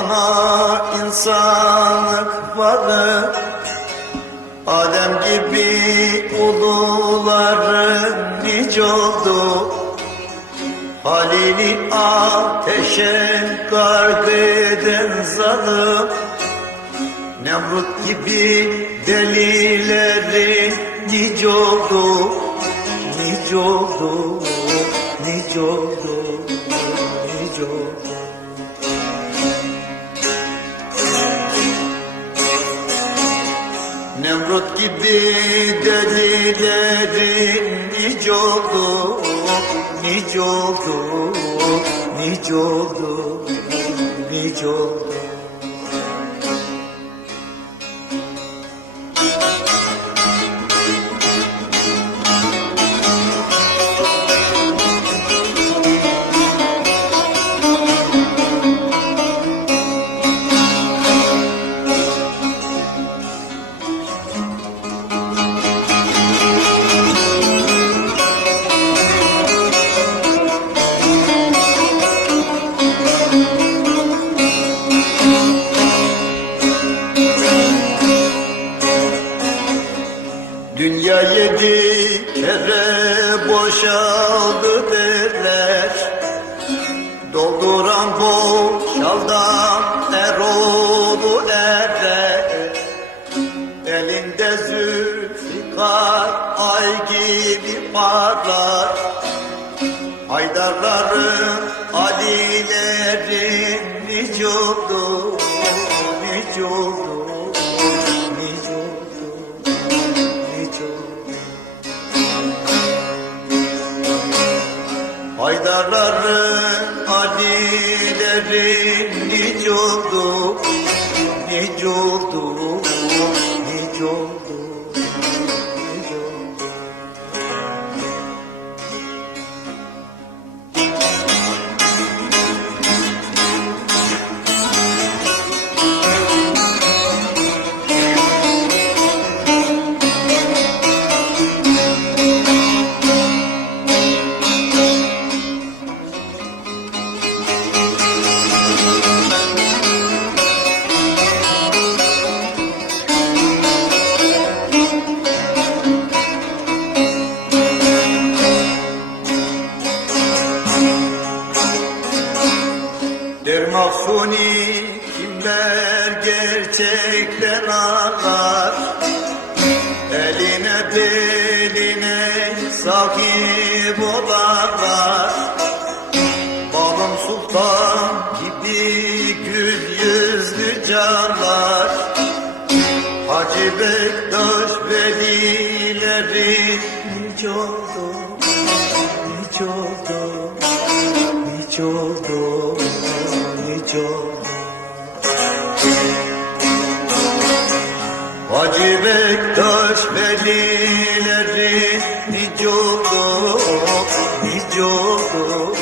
Sana insanlık varlık, Adem gibi uluların nice oldu. Halil'i ateşe gark eden zalim, Nemrut gibi delilerin nice oldu. Nice oldu, nice oldu, nice oldu. Nemrut gibi delilerin nice oldu, nice oldu, nice oldu, nice oldu. Dünya 7 kere boşaldı derler, dolduran boşaldan Erol'u erler. Elinde Zülfikar ay gibi parlar, Haydarların, Alilerin nice oldu, nice oldu, nice oldu, nice oldu. Haydarların, Alilerin nice oldu, nice oldu, nice oldu, nice oldu. Der Mahsuni kimler gerçekten ağlar, eline beline sahip olanlar. Balım Sultan gibi gül yüzlü canlar, Hacı Bektaş velilerin nice oldu, nice oldu, nice oldu, nice oldu. Hacı Bektaş velilerin nice oldu, nice oldu,